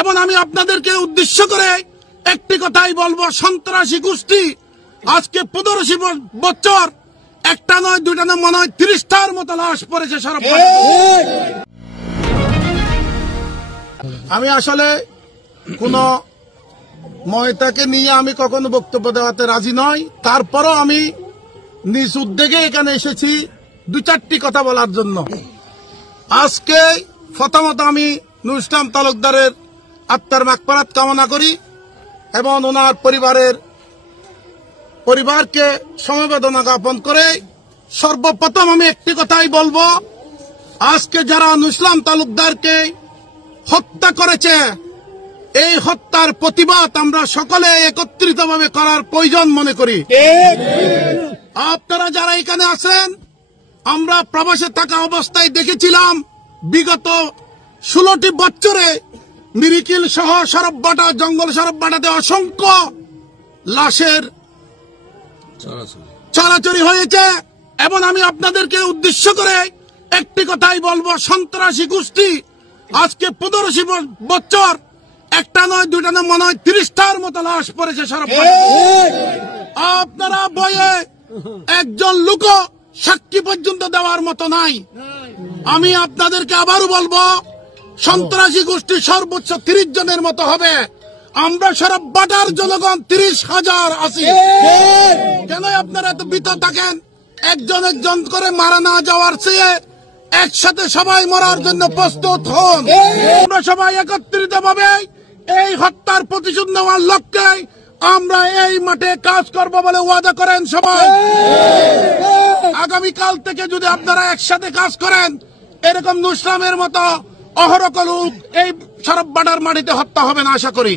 এবং আমি আপনাদেরকে উদ্দেশ্য করে একটি কথাই বলবো, সন্ত্রাসী গোষ্ঠী আজকে 15 বছর একটা নয় দুইটা নয় মনে হয় 30টার মতো লাশ পড়েছে সরব। আমি আসলে কোন ময়তাকে নিয়ে আমি কখনো বক্তব্য দেওয়াতে রাজি নয়, তারপরও আমি নিজ উদ্যোগে এখানে এসেছি 2-4টি কথা বলার জন্য। আজকে প্রথমত আমি নুরুল ইসলাম তালুকদারের আত্মার মাগফিরাত কামনা করি এবং ওনার পরিবারকে সমবেদনা জ্ঞাপন করে সর্বপ্রথম আমি একটি কথাই বলবো, আজকে যারা নুরুল ইসলাম তালুকদারকে হত্যা করেছে এই হত্যার প্রতিবাদ আমরা সকলে একত্রিতভাবে করার প্রয়োজন মনে করি। আপনারা যারা এখানে আছেন, আমরা প্রবাসে থাকা অবস্থায় দেখেছিলাম বিগত 16টি বছরে মিরিকিল সহ সরববাটা জঙ্গল সরববাটাতে অসংখ্য লাশের চলাচলি হয়েছে এবং আমি আপনাদেরকে উদ্দেশ্য করে একটি কথাই বলবো, সন্ত্রাসী গোষ্ঠী আজকে 15 বছর একটা নয় দুইটা নয় মনে হয় 30টার মতো লাশ পড়েছে সরববাটা। আপনারা বয়ে একজন লোক সাক্ষী পর্যন্ত দেওয়ার মতো নাই। আমি আপনাদেরকে আবারও বলবো, সন্ত্রাসী গোষ্ঠী সর্বোচ্চ 30 জনের মতো হবে। আমরা সরববাটার জনগণ 30,000 আছি। কেন আপনারা এত ভীত থাকেন? একজন করে মারা না যাওয়ার চেয়ে একসাথে সবাই মরার জন্য প্রস্তুত হন। আমরা সবাই একত্রিত ভাবে এই হত্যার প্রতিশোধ নেওয়ার লক্ষ্যে আমরা এই মাঠে কাজ করব বলে ওয়াদা করেন সবাই। আগামীকাল থেকে যদি আপনারা একসাথে কাজ করেন, এরকম নুরুল ইসলামের মতো অহরহ লোক এই সরববাটার মাটিতে হত্যা হবে না আশা করি।